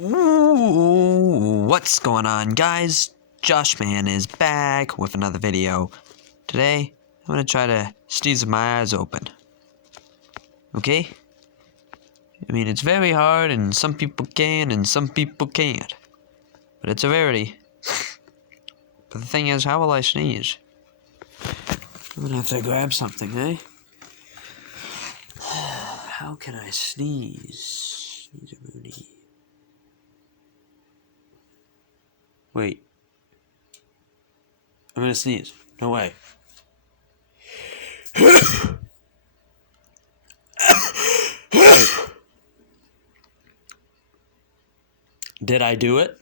Ooh, what's going on, guys? Joshman is back with another video. Today, I'm gonna try to sneeze with my eyes open. Okay? I mean, it's very hard, and some people can, and some people can't. But it's a rarity. But the thing is, how will I sneeze? I'm gonna have to grab something, eh? How can I sneeze? Sneeze-a-moony. Wait. I'm gonna sneeze. No way. Did I do it?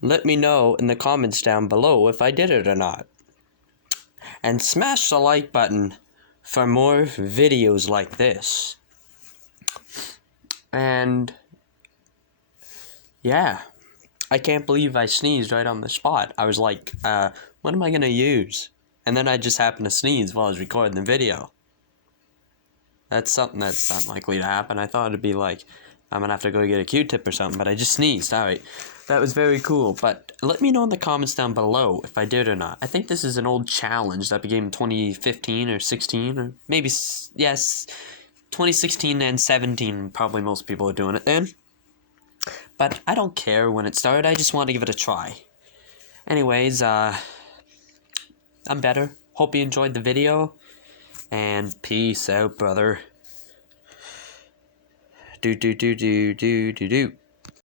Let me know in the comments down below if I did it or not. And smash the like button for more videos like this. And yeah, I can't believe I sneezed right on the spot. I was like, what am I gonna use? And then I just happened to sneeze while I was recording the video. That's something that's unlikely to happen. I thought it'd be like, I'm gonna have to go get a Q-tip or something, but I just sneezed. Alright, that was very cool. But let me know in the comments down below if I did or not. I think this is an old challenge that began in 2015 or 16, or maybe, yes, 2016 and 17, probably most people are doing it then. But I don't care when it started, I just want to give it a try. Anyways, I'm better. Hope you enjoyed the video. And peace out, brother. Do.